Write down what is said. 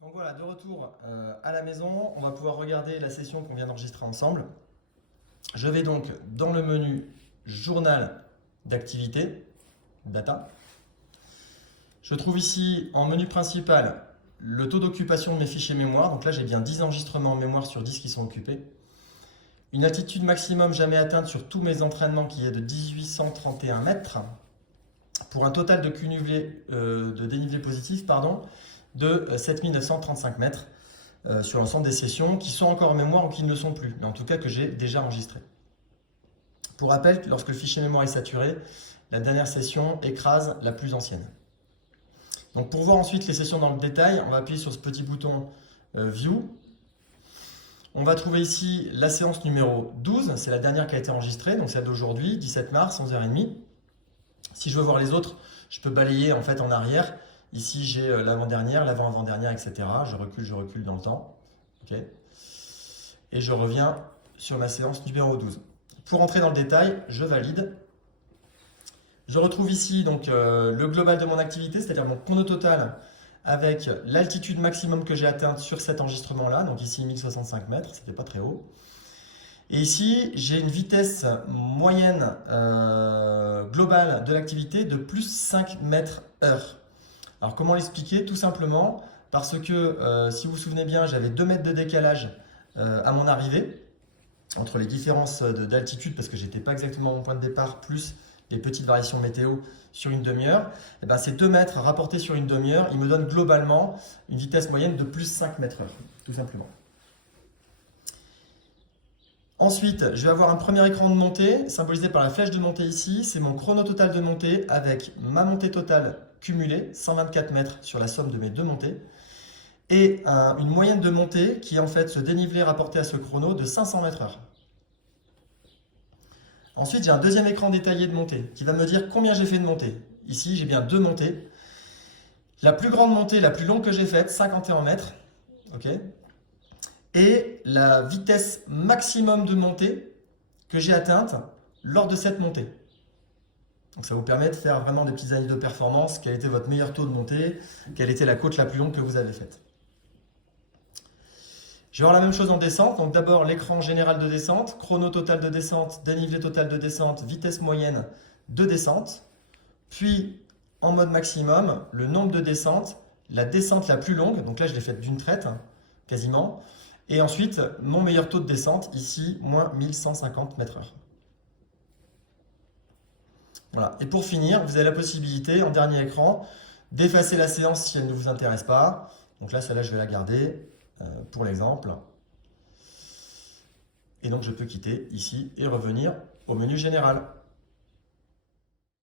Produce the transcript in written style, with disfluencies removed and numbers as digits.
Donc voilà, de retour à la maison, on va pouvoir regarder la session qu'on vient d'enregistrer ensemble. Je vais donc dans le menu Journal d'activité, Data. Je trouve ici en menu principal le taux d'occupation de mes fichiers mémoire. Donc là, j'ai bien 10 enregistrements en mémoire sur 10 qui sont occupés. Une altitude maximum jamais atteinte sur tous mes entraînements qui est de 1831 mètres pour un total de dénivelé positif de 7935 mètres sur l'ensemble des sessions qui sont encore en mémoire ou qui ne le sont plus, mais en tout cas que j'ai déjà enregistré. Pour rappel, lorsque le fichier mémoire est saturé, la dernière session écrase la plus ancienne. Donc pour voir ensuite les sessions dans le détail, on va appuyer sur ce petit bouton View. On va trouver ici la séance numéro 12, c'est la dernière qui a été enregistrée, donc celle d'aujourd'hui, 17 mars, 11h30. Si je veux voir les autres, je peux balayer en fait en arrière. Ici, j'ai l'avant-dernière, l'avant-avant-dernière, etc. Je recule dans le temps. Okay. Et je reviens sur ma séance numéro 12. Pour entrer dans le détail, je valide. Je retrouve ici donc, le global de mon activité, c'est-à-dire mon chrono total avec l'altitude maximum que j'ai atteinte sur cet enregistrement-là. Donc ici, 1065 mètres, c'était pas très haut. Et ici, j'ai une vitesse moyenne globale de l'activité de plus 5 mètres heure. Alors comment l'expliquer? Tout simplement parce que si vous vous souvenez bien, j'avais 2 mètres de décalage à mon arrivée entre les différences d'altitude parce que j'étais pas exactement à mon point de départ plus les petites variations météo sur une demi-heure. Et ben, ces 2 mètres rapportés sur une demi-heure, ils me donnent globalement une vitesse moyenne de plus 5 mètres heure, tout simplement. Ensuite, je vais avoir un premier écran de montée, symbolisé par la flèche de montée ici. C'est mon chrono total de montée avec ma montée totale cumulée, 124 mètres sur la somme de mes deux montées. Et une moyenne de montée qui est en fait ce dénivelé rapporté à ce chrono de 500 mètres heure. Ensuite, j'ai un deuxième écran détaillé de montée qui va me dire combien j'ai fait de montée. Ici, j'ai bien deux montées. La plus grande montée, la plus longue que j'ai faite, 51 mètres. Okay, et la vitesse maximum de montée que j'ai atteinte lors de cette montée. Donc ça vous permet de faire vraiment des petites analyses de performance, quel était votre meilleur taux de montée, quelle était la côte la plus longue que vous avez faite. Je vais avoir la même chose en descente, donc d'abord l'écran général de descente, chrono total de descente, dénivelé total de descente, vitesse moyenne de descente, puis en mode maximum, le nombre de descentes, la descente la plus longue, donc là je l'ai faite d'une traite, quasiment, et ensuite, mon meilleur taux de descente, ici, moins 1150 mètres heure. Voilà. Et pour finir, vous avez la possibilité, en dernier écran, d'effacer la séance si elle ne vous intéresse pas. Donc là, celle-là, je vais la garder pour l'exemple. Et donc, je peux quitter ici et revenir au menu général.